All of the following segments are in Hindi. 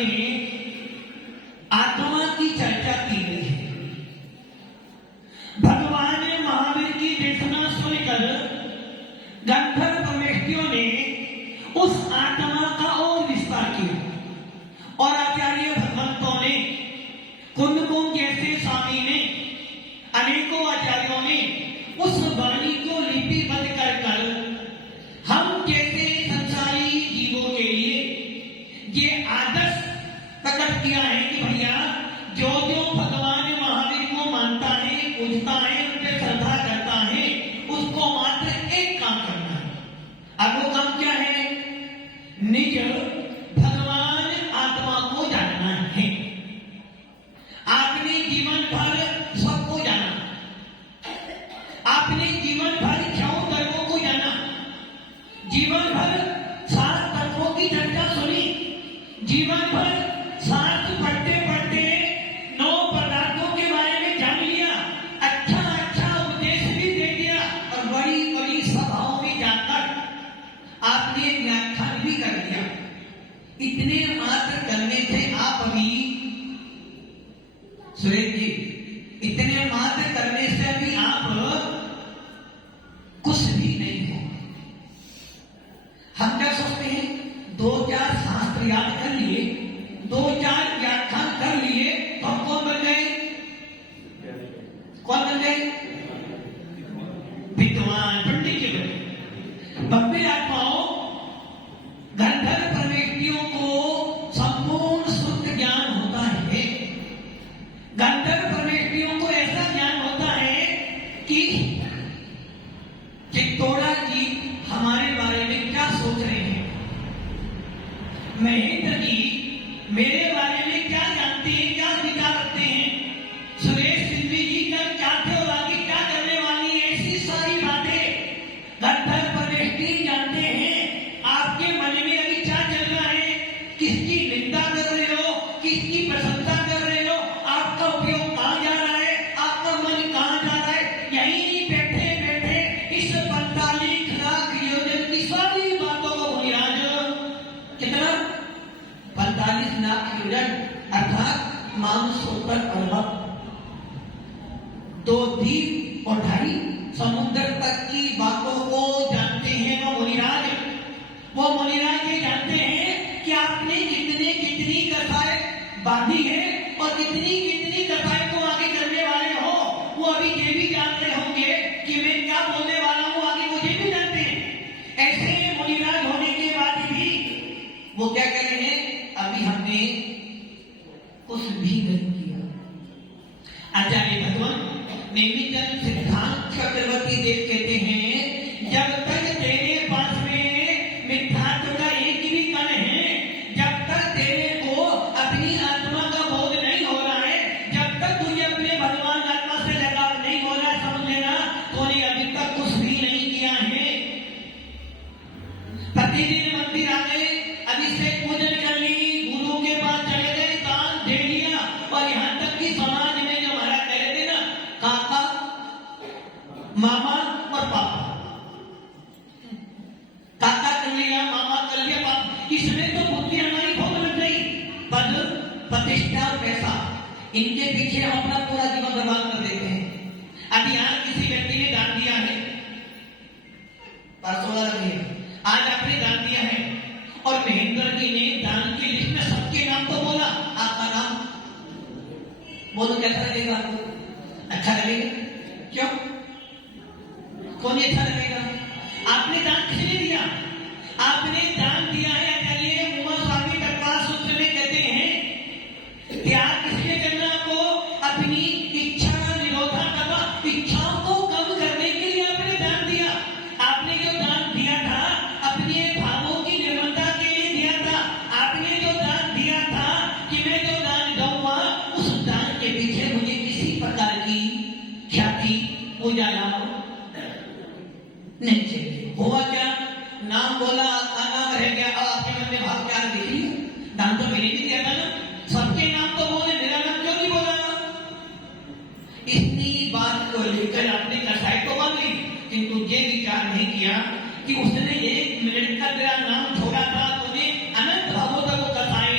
में आत्मा की चर्चा की गई है। भगवान महावीर की देशना सुनकर गंधर्व व्यक्तियों ने उस आत्मा का और विस्तार किया और आचार्य भगवंतों ने, कुंदकुंज जैसे स्वामी ने, अनेकों आचार्यों ने उस वाणी को लिपिबद्ध कर हम जैसे संसारी जीवों के लिए ये आदर्श प्रकट किया है कि भैया जो जो भगवान महावीर को मानता है, पूजता है, उन पर श्रद्धा करता है, उसको मात्र एक काम करना है। अब वो काम क्या है? निज भगवान आत्मा को जानना है। आपने जीवन भर सबको जाना, आपने जीवन भर छह तत्वों को जाना, जीवन भर 7 तत्वों की चर्चा सुनी, जीवन भर शास्त्र पढ़ते पढ़ते 9 पदार्थों के बारे में जान लिया, अच्छा अच्छा उपदेश भी दे दिया और बड़ी बड़ी सभाओं में जाकर आपने व्याख्यान भी कर दिया। इतने मात्र करने से आप अभी सुरेश जी, इतने मात्र करने से अभी आप कुछ भी नहीं हो। हम क्या सोचते हैं? 2-4 शास्त्र याद कर लिए, 2-4 व्याख्यान कर लिए तो हम कौन बन गए? कौन बन गए? विद्वान, पंडित जी बने। भव्य आत्माओं, गंधर्व व्यक्तियों को संपूर्ण शुद्ध ज्ञान होता है। गंधर्व व्यक्तियों को ऐसा ज्ञान होता है कि चित्तौड़ा जी हमारे बारे में क्या सोच रहे हैं, महेंद्र जी मेरे बारे में क्या जानते हैं, क्या विचार रखते हैं, सुरेश सिंधी जी का क्या थे और आगे क्या करने वाली है, ऐसी सारी बातें गंधर्व व्यक्ति जानते हैं। आपके मन में अभी क्या चल रहा है, किसकी निंदा कर रहे हो, किसकी प्रशंसा कर रहे हो, आपका उपयोग कहां जा रहा है, आपका मन कहां जा रहा है, यही बैठे बैठे इस 45 लाख योजन की सारी बातों को मुनिराज, कितना 45 लाख योजन अर्थात मानसोत्तर अरब, 2 द्वीप और 2.5 समुद्र तक की बातों को जानते हैं वो मुनिराज। वो मुनिराज ये जानते हैं कि आपने कितनी कितनी कथाएं बांधी है और कितनी कितनी कथाएं को आगे करने वाले हो। वो अभी ये भी जानते होंगे कि मैं क्या बोलने वाला हूं, आगे मुझे भी जानते हैं। ऐसे मुनिराज होने के बाद भी वो क्या कह रहे हैं? अभी हमने कुछ भी नहीं किया। आचार्य भगवान नेमिचंद सिद्धांत चक्रवर्ती देव कहते हैं, जब तक तेरे पास में मिथ्यात्व का एक भी कण है, जब तक तेरे को अपनी आत्मा का बोध नहीं हो रहा है, जब तक तुझे अपने भगवान आत्मा से लगाव नहीं हो रहा, समझ लेना तूने अभी तक कुछ भी नहीं किया है। प्रतिदिन मंदिर आ गए, अभिषेक पूजन कर ली, गुरु के पास चले गए, दान दे दिया और यहां तक कि समाज में जो हमारा कह रहे थे ना, काका, मामा और पापा, काका कर लिया, मामा कर लिया, पापा, इसमें तो बुद्धि हमारी बहुत लग गई। पद, प्रतिष्ठा, पैसा, इनके पीछे हम अपना पूरा जीवन बर्बाद कर देते हैं। अभी आज किसी व्यक्ति ने दान दिया है, परसों आज आपने दान दिया है और महेंद्र जी ने दान की लिस्ट में सबके नाम तो बोला, आपका नाम बोलो, कैसा लगेगा? अच्छा लगेगा? क्यों? कौन अच्छा लगेगा? आपने दान किसने दिया? आपने दान दिया है। आचार्य उमा स्वामी प्रकाश सूत्र में कहते हैं, त्याग किसने करना? आपको अपनी इच्छा निरोधा करना, इच्छाओं को कम करने के लिए आपने दान दिया। आपने जो दान दिया था अपने भावों की निर्मलता के लिए दिया था। आपने जो दान दिया था कि मैं जो दान दूंगा उस दान के पीछे मुझे किसी प्रकार की ख्याति, पूजा लाभ नहीं चाहिए। हुआ क्या? नाम बोला, आपका नाम रह गया। अब आपके मन में भाव क्या देख लिया? दान तो मैंने भी दिया था ना, सबके नाम तो बोले, मेरा नाम क्यों नहीं बोला? इतनी बात को लेकर आपने कसाई तो बांध ली, किंतु ये विचार नहीं किया कि उसने 1 मिनट का तेरा नाम छोड़ा था, तुझे अनंत भावों तक वो कसाई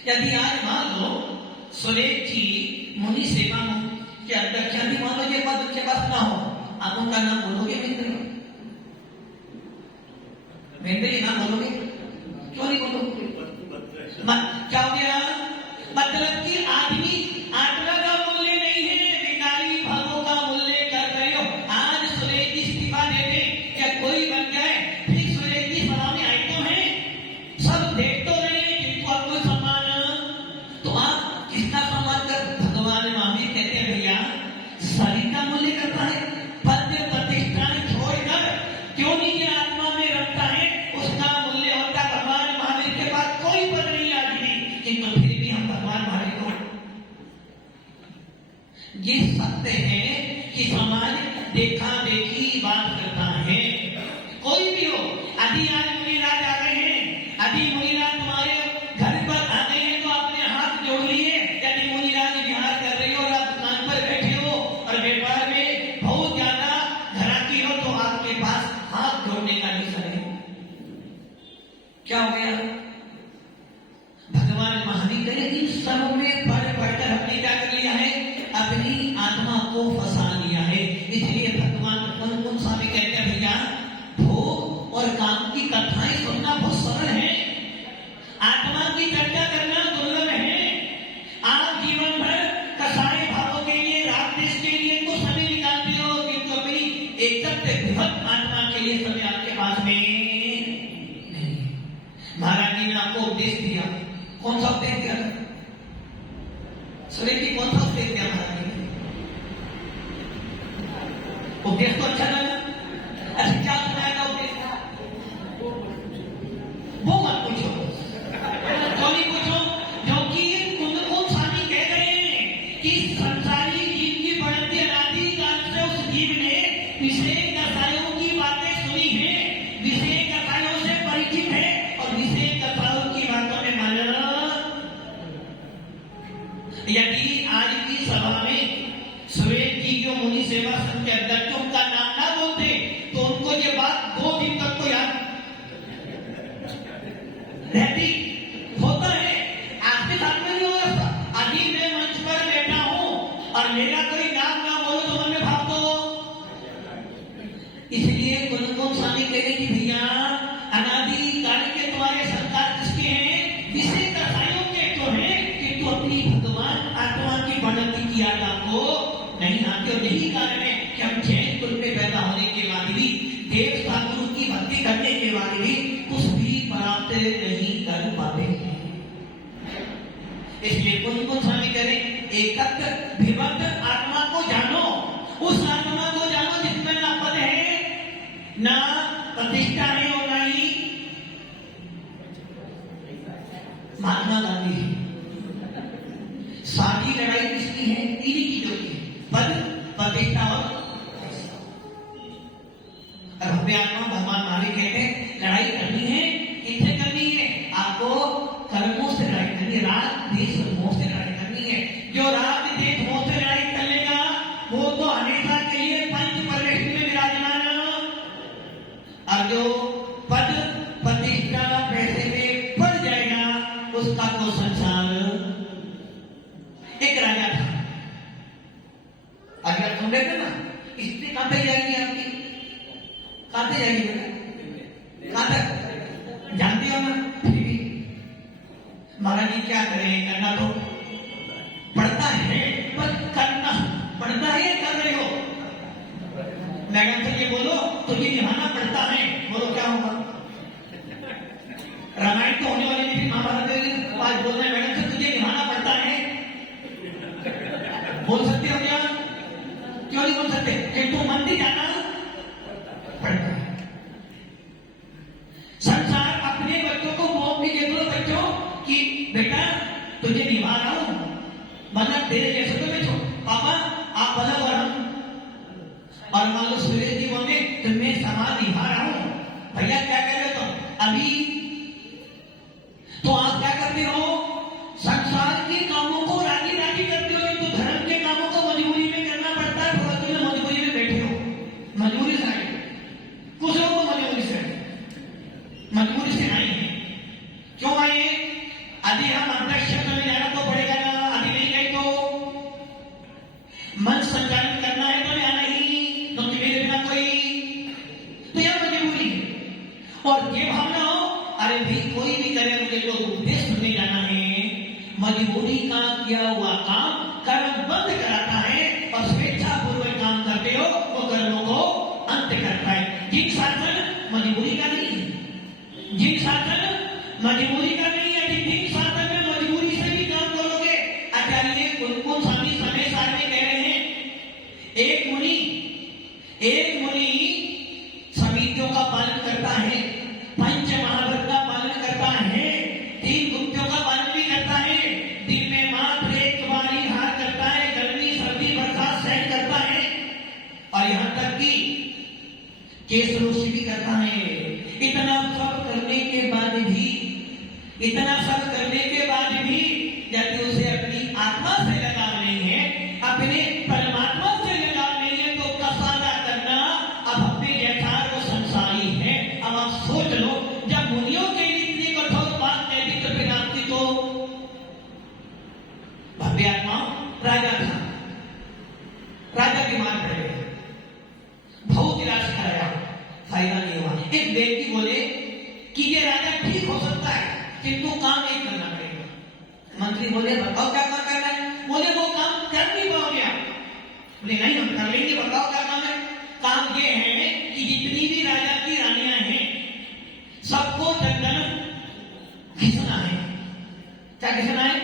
यदि आज मान लो सुरेश जी मुनि सेवा के अध्यक्ष यदि मान लो ये पद उनके पास ना हो, आप उनका नाम बोलोगे? मेंद्री नाम बोलोगे? क्यों नहीं बोलोगे? क्या हो गया? मतलब कि आदमी आत्मा का मूल्य नहीं है, विकारी भावों का मूल्य कर रहे हो। आज सुरेश जी इस्तीफा दे दे, क्या कोई बन जाए, फिर सुरेश जी सभा में आए तो है, सब देख तो रहे हैं जिनको आपको सम्मान, तो आप किसका सम्मान कर? भगवान महावीर कहते हैं भैया शरीर का मूल्य करता है, पद प्रतिष्ठान छोड़कर क्यों नहीं आत्मा में रखता है, उसका मूल्य होता है। भगवान महावीर के पास कोई पद नहीं आज भी, किंतु फिर भी हम भगवान महावीर को ये सत्य है कि समाज देखा देखी बात करता है। कोई भी हो, अभी आज मुनिराज आ गए हैं, अभी मुनिराज तुम्हारे घर पर आ गए हैं तो आपने हाथ जोड़ लिए। यदि मुनिराज विहार कर रहे हो और आप दुकान पर बैठे हो और व्यापार में बहुत ज्यादा घराकी हो तो आपके पास हाथ जोड़ने का निशान है। क्या हो गया? भगवान महावीर कहे इन सब में पढ़कर हमने क्या कर लिया है? अपनी आत्मा को फंसा लिया है। इसलिए भगवान कौन स्वामी कहते हैं भैया भोग और काम की कथाएं सुनना बहुत सरल है, आत्मा की चर्चा करना दुर्लभ है। आप जीवन भर कसाई भावों के लिए, राग देश के लिए तो समय निकालते हो, किंतु कभी एकत्र बृहत आत्मा के लिए समय आपके पास में नहीं। महाराज जी ने आपको उपदेश दिया, कौन सा उपदेश दिया? सुरेश जी कौन सा उपदेश दिया महाराज जी? उपदेश तो अच्छा लगा, अच्छा क्या सुनाएगा उपदेश? वो मत पूछो, क्यों नहीं पूछो? क्योंकि कुंदकों स्वामी कह रहे हैं कि संसारी जीव की बढ़ती अनादि काल से उस जीव ने विषय कथाओं की बातें सुनी है, विषय कथाओं से परिचित है और विषय कथाओं की बातों में मन। यदि आज की सभा में सुरेश जी जो मुनि सेवा संघ के अध्यक्ष उनका नाम ना बोलते तो उनको ये बात 2 दिन तक तो याद रहती। होता है आपके साथ में नहीं होगा। अभी मैं मंच पर बैठा हूं और मेरा कोई नाम ना बोलो तो मन में भाव दो। इसलिए कुंदकों स्वामी कह रहे कि भैया अनादि काल के तुम्हारे संस्कार किसके हैं? विषय कथाओं के तो है कि तू अपनी भगवान आत्मा की बढ़ती की याद आपको नहीं आती। और यही कारण है कि हम जैन कुल में पैदा होने के बाद भी, देवता गुरु की भक्ति करने के बाद भी कुछ भी प्राप्त नहीं कर पाते। इसलिए कुंदकों स्वामी करें एकत्र विभक्त आत्मा को जानो, उस आत्मा को जानो जिसमें ना पद है ना प्रतिष्ठा है और ना ही महात्मा गांधी है। सारी लड़ाई किसकी है? इन्हीं चीजों की, पद प्रतिष्ठा और आत्मा। भगवान महावीर कहते हैं लड़ाई करनी है, किससे करनी है? आपको कर्मों से लड़ाई करनी है, राग देश मोह से लड़ाई करनी है। जो राग देश मोह से लड़ाई कर लेगा वो तो हमेशा के लिए पंच परमेश्वर में विराजमान, और जो पद प्रतिष्ठा पैसे में पड़ जाएगा उसका तो संसार। एक राजा था, अगर आप सुन रहे थे ना, इसलिए कहां तक जाएगी आपकी? कहां तक जाएगी बेटा? कहां तक जानते हो ना? फिर भी महाराज जी क्या करें, करना तो पड़ता है, पर करना पड़ता है, कर रहे हो। मैडम से ये बोलो तो ये निभाना पड़ता है, बोलो क्या होगा? रामायण तो होने वाली नहीं, महाभारत आज बोल रहे हैं मैडम से तुझे निभाना पड़ता है। बोल सकते हो क्या? क्यों नहीं बोल सकते? कि तू मंदिर जाना पड़ता है। संसार अपने बच्चों को मौत भी दे दो बच्चों कि बेटा तुझे निभा रहा हूं, मतलब तेरे जैसे तो मैं पापा आप अलग और हम, और मान लो सुरेश जी बोले तुम्हें समाज निभा रहा हूं। भैया क्या कर रहे हो तुम अभी? तो आप क्या करते हो? संसार के कामों को राजी राजी करते हो, तो धर्म के कामों को मजबूरी में करना पड़ता है। थोड़ा तुम मजबूरी में बैठे हो, मजबूरी से आए, कुछ लोगों को मजबूरी से आई है। क्यों आए? यदि हम अध्यक्ष मेरे को उपदेश सुनने जाना है। मजबूरी का किया हुआ काम कर्म बंद कराता है और स्वेच्छापूर्वक काम करते हो वो कर्मों को अंत करता है। जिन शासन मजबूरी का नहीं है, जिन शासन मजबूरी का नहीं है, जिन शासन में मजबूरी से भी काम करोगे। आचार्य उनको स्वामी समय सार में कह रहे हैं, एक मुनि समितियों का पालन करता है, पंच महाव्रत का पालन करता है, 3 गुप्तों का पालन भी करता है, दिन में मात्र एक बार ही हार करता है, गर्मी सर्दी बरसात सहन करता है और यहाँ तक कि केशरोशी भी करता है। इतना सब करने के बाद भी यदि उसे अपनी आत्मा से लगाव नहीं है, अपने परमात्मा से लगाव नहीं है, तो कसादा करना अब अपने जैसा वो संसारी है। अब आप सोच लो, जब मुनियों के लिए इतनी कठोर बात कह दी तो फिर आपकी तो भव्य आत्मा राजा था, राजा बीमार पड़ गया, बहुत इलाज कराया, फायदा नहीं हुआ। एक व्यक्ति बोले कि ये राजा ठीक हो सकता है किंतु काम नहीं करना पड़ेगा। मंत्री बोले बताओ क्या काम करना है? बोले वो काम कर नहीं पाओगे आप। बोले नहीं हम कर लेंगे, बताओ क्या काम है? काम ये है कि जितनी भी राजा की रानियां हैं सबको चंदन घिसना है। क्या घिसना है?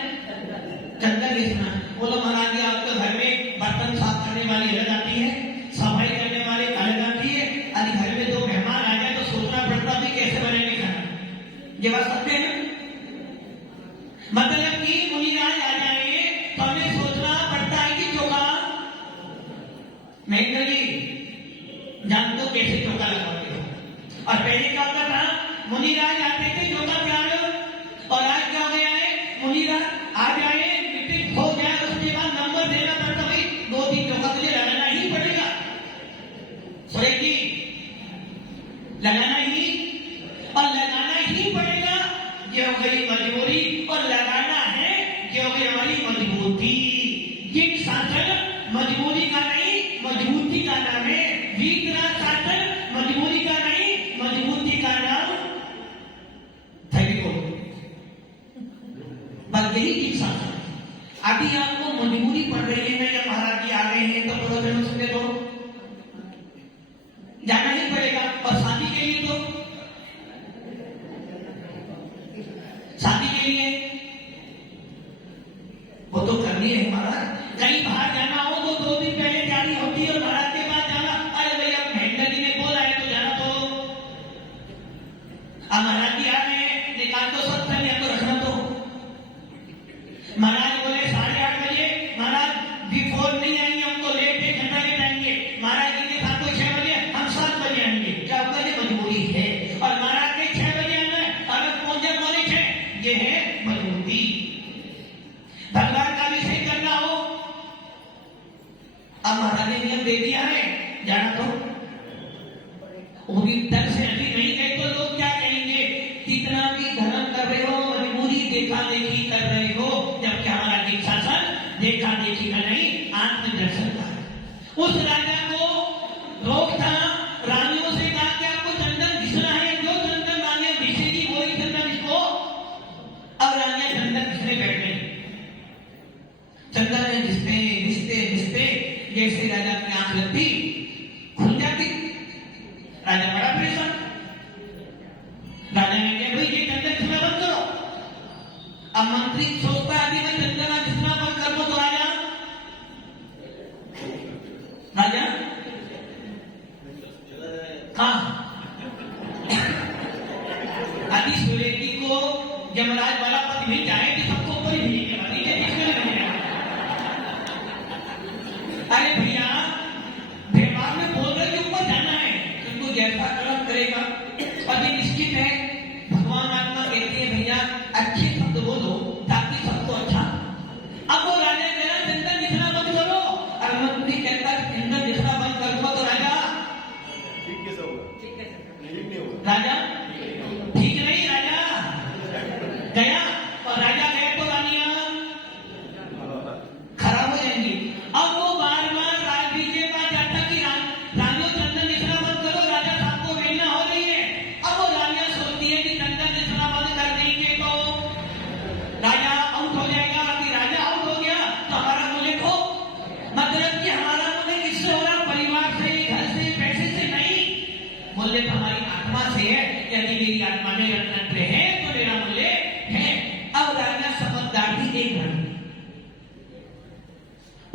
चंदन घिसना है। बोलो महाराज जी आपके घर में बर्तन साफ करने वाली अलग आती है, सफाई करने वाले अलग आती है, और घर में 2 मेहमान आ जाए तो सोचना पड़ता भी कैसे बनेंगे खाना। ये बात सकते हैं ना? मतलब कि मुनिराज आ जाए तो हमें सोचना पड़ता है कि चौका महेंद्र जी जान तो कैसे चौका लगाते हो। और पहले क्या होता था, मुनिराज आते थे चौका तैयार हो, और आज क्या हो गया है, मुनिराज आ जाए मीटिंग हो जाए उसके बाद नंबर देना पड़ता, भाई 2-3 चौका तुझे लगाना ही पड़ेगा। सुरेश जी लगाना ही पड़ेगा। ये हो गई मजबूरी, और लगाना है ये हो गई हमारी मजबूती। जिन शासन मजबूरी का नहीं मजबूती का नाम है, वीतराग शासन मजबूरी का नहीं मजबूती का नाम बस यही जिन शासन। अभी आपको मजबूरी पड़ रही है, मैं महाराज जी आ गए हैं तो प्रवचन सुनने दो, जाना ही पड़ेगा। और शादी के लिए तो वो तो करनी है महाराज। कहीं बाहर जाना हो तो 2 दिन पहले तैयारी होती है और महाराज के पास जाना, अरे भैया महेंद्र जी ने बोला है तो जाना। तो अब महाराज जी आ रहे हैं, निकाल तो सकता है तो रखना। तो महाराज बोले 8:30 बजे, महाराज बिफोर नहीं आएंगे, हम तो लेट 1 घंटा लेट आएंगे। महाराज जी के साथ 6 बजे, हम 7 बजे आएंगे। क्या होगा? ये मजबूरी है। और महाराज के 6 बजे आना है, अगर पहुंचे 6, ये है मजबूरी। भगवान का विषय करना हो, अब महाराज ने नियम दे दिया है, जाना तो वो भी तन से अधिक नहीं गए तो लोग क्या कहेंगे? कितना भी धर्म कर रहे हो, मजबूरी देखा देखी कर रहे हो, जबकि हमारा दिन शासन देखा देखी का नहीं आत्मदर्शन का है। उस राजा को रोक था, रानियों से कहा कि आपको चंदन घिसना है, जो चंदन रानियां घिसेगी वही चंदन इसको। अब रानियां चंदन घिसने बैठ गई, चंदन में घिसते जैसे राजा की आंख लगती खुल जाती। राजा बड़ा परेशान, राजा ने कहा भाई ये चंदन घिसना बंद करो। अब मंत्री सोचता है कि मैं चंदन घिसना बंद कर दो तो राजा कहा आदि सुरेटी को यमराज वाला पद मिल जाए कि सबको ऊपर ही भेजेंगे। अरे भैया व्यवहार में बोल रहे कि ऊपर जाना है, तुमको जैसा कर्म करेगा और ये निश्चित है। भगवान आत्मा कहती है भैया अच्छे शब्द बोलो ताकि सबको अच्छा। अब वो राजा कह रहा चंदन दिखना बंद करो, और मंत्री कहता है चंदन दिखना बंद कर दो। तो राजा ठीक कैसे होगा? राजा ठीक नहीं, राजा गया और राजा गए तो रानियां खराब हो जाएंगी। अब वो बार बार राजवी के पास जाता कि रानियों चंदन दिखना बंद करो, राजा साहब को वेदना हो रही है।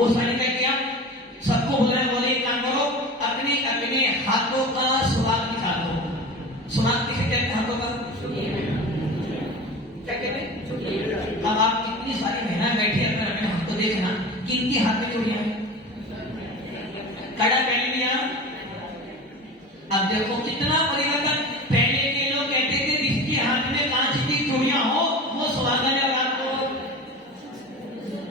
उस साड़ी क्या किया, सबको बोला, बोले एक काम करो, अपने अपने हाथों का सुराग दिखा दो। सुराग किसे कहते हैं? हाथों का क्या कहते हैं? अब आप कितनी सारी महिलाएं बैठी अगर अपने हाथ को देखना, किनके हाथ में चूड़ियां हैं? कड़ा पहन लिया। अब देखो कितना परिवर्तन। पहले के लोग कहते थे जिसके हाथ में कांच की चूड़ियां हो वो सुहागन है। और आपको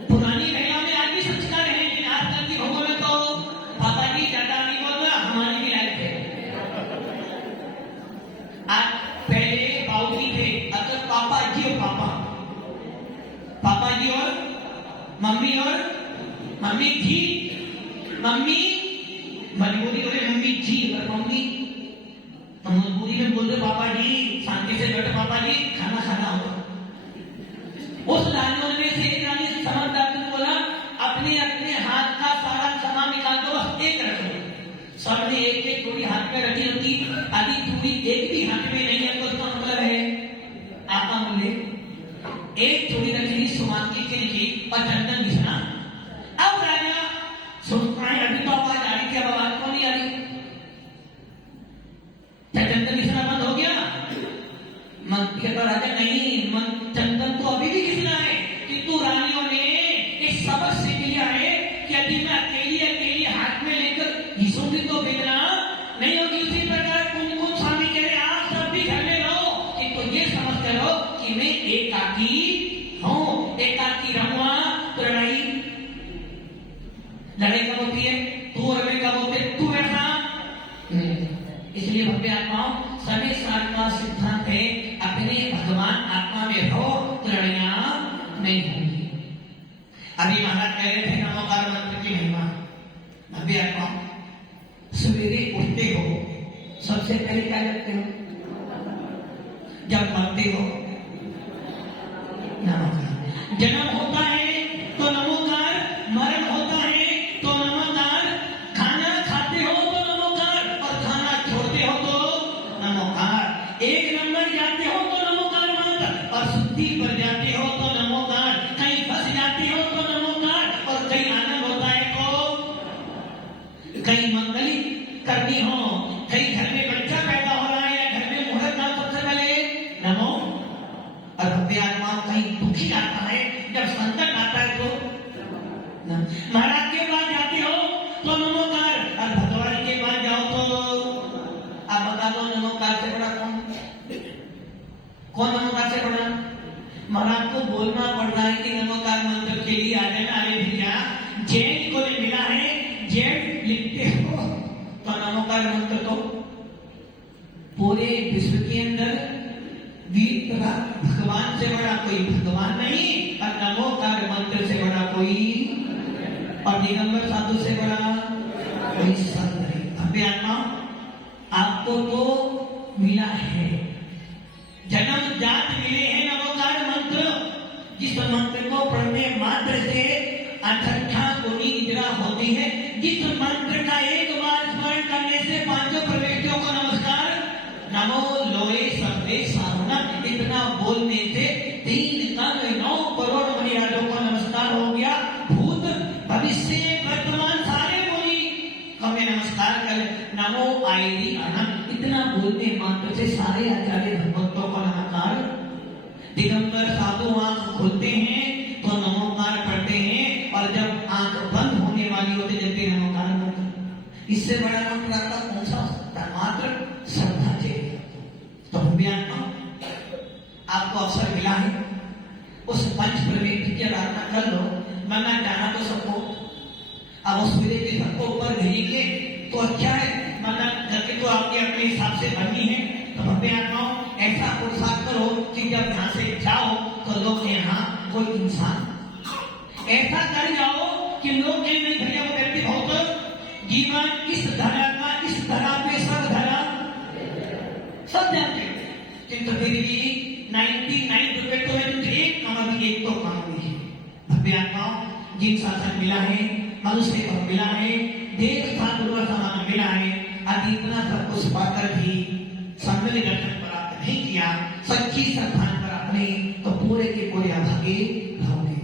पुरानी महिलाओं में आज भी संस्कार है, लेकिन आजकल की भगों में तो पापा जी ज्यादा नहीं बोल रहा, हमारी भी लाइफ है। आज पहले बाबूजी थे, अगर पापा जी और पापा जी और मम्मी जी, मम्मी मजबूरी बोले मम्मी जी, और मम्मी तो मजबूरी में बोल रहे पापा जी, शांति से बैठो पापा जी, खाना खाना होगा। उस रानियों में से एक रानी समझदार ने बोला, अपने अपने हाथ का सारा सामान निकाल दो, बस एक रखो। सबने एक एक चूड़ी हाथ में रखी होती, अभी चूड़ी एक भी हाथ में नहीं है तो उसका मतलब है आपा बोले एक चूड़ी रखी सुमान की की और चंदन घिसना। अब राजा सुनता है, अभी तो आवाज आ रही थी, अब आवाज क्यों नहीं आ रही? चंदन घिसना बंद हो गया? कहता राजा नहीं, चंदन तो अभी भी घिसना है, किंतु रानियों ने एक सबक सीख लिया है कि यदि मैं अकेली हाथ में लेकर घिसूंगी तो वेदना नहीं होगी। इसी प्रकार कुछ स्वामी कह रहे आप सब भी घर में रहो, किंतु ये समझ कर रहो कि मैं एकाकी हूं, एकाकी रहूंगा तो लड़ाई कब होती है? तू और मैं कब होते? तू ऐसा। इसलिए भव्य आत्माओं, सभी आत्मा सिद्धांत है, अपने भगवान आत्मा में रहो तो लड़ाइयां नहीं होंगी। अभी महाराज कह रहे थे नमोकार मंत्र की महिमा। भव्य आत्माओं, सवेरे उठते हो सबसे पहले क्या करते हो? जब मरते हो नमोकार, जन्म होता है तो नमोकार, मरण होता है तो नमोकार, खाना खाते हो तो नमोकार, और खाना छोड़ते हो तो नमोकार, एक नंबर जाते हो तो नमोकार मंत्र, और शुद्धि पर जाते हो तो नमोकार, कहीं फंस जाते हो तो नमोकार, और कहीं आनंद होता है तो, कहीं मंगली करनी हो, कहीं घर में बच्चा पैदा हो रहा है या घर में मुहूर्त का सबसे पहले नमो। और भव्य आत्मा कहीं दुखी आता है, जब संकट आता है तो महाराज के पास जाते हो तो नमोकार, और भगवान के पास जाओ तो आप बता दो नमोकार से बड़ा कौन नमोकार से बड़ा? महाराज को बोलना पड़ रहा है कि नमोकार मंत्र के लिए आ जाना। अरे भैया जेल को मिला है, जेल लिखते हो तो नमोकार मंत्र तो पूरे विश्व के अंदर भगवान से बड़ा कोई भगवान नहीं, और नमोकार मंत्र से बड़ा कोई, और दिगंबर साधु से बड़ा कोई संत नहीं। भव्य आत्मा, आपको तो मिला है, जन्म जात मिले हैं नमोकार मंत्र, जिस मंत्र को पढ़ने मात्र से अठट्ठा गुनी निद्रा होती है, जिस मंत्र का एक बार स्मरण करने से पांचों प्रवेशियों को नमस्कार, नमो लोए सर्वे साधना, इतना बोलने से 3,9 करोड़ मर्यादों को नमस्कार हो गया। भूत भविष्य वर्तमान सारे बोली हमें नमस्कार कर, नमो आईरी अनंत, इतना बोलने मात्र से सारे आचार्य भक्तों को नमस्कार। दिगंबर साधु आंख खोलते हैं तो नमोकार पढ़ते हैं, और जब आंख बंद होने वाली होती जब भी नमोकार मंत्र। इससे बड़ा मंत्र आता कौन सा हो सकता है? मात्र श्रद्धा चाहिए। तो आपको अवसर मिला है, उस पंच प्रवेश की आराधना कर लो। मना जाना तो सबको, अब उस विधि के सबको ऊपर भेजेंगे तो अच्छा है, मना करके तो आपके अपने हिसाब से बननी है। तो भव्य आत्माओं, ऐसा पुरुषार्थ करो कि जब यहाँ से जाओ तो लोग यहाँ कोई इंसान ऐसा कर जाओ कि लोग नहीं भैया वो व्यक्ति बहुत जीवन इस धरा का, इस धरा पे सब धरा सब जानते, किंतु फिर भी 99 रुपए तो है, तो एक काम भी, एक तो काम भी है। भव्य आत्माओं, जिन शासन मिला है, मनुष्य को मिला है, देव साधु समान मिला है, अभी इतना सब कुछ पाकर भी संगल दर्शन प्राप्त नहीं किया, सच्ची श्रद्धा प्राप्त नहीं, तो पूरे के पूरे अभागे रहोगे।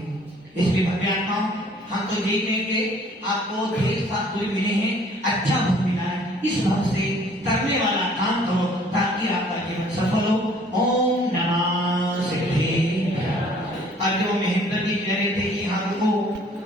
इसलिए भव्य आत्माओं, हम तो ये कह के आपको ढेर सारे गुण मिले हैं, अच्छा फल मिला है। इस भाव से करने वाला काम करो ताकि आपका जीवन सफल हो। ओम नमः शिवाय। अब जो महेंद्र जी कह रहे थे कि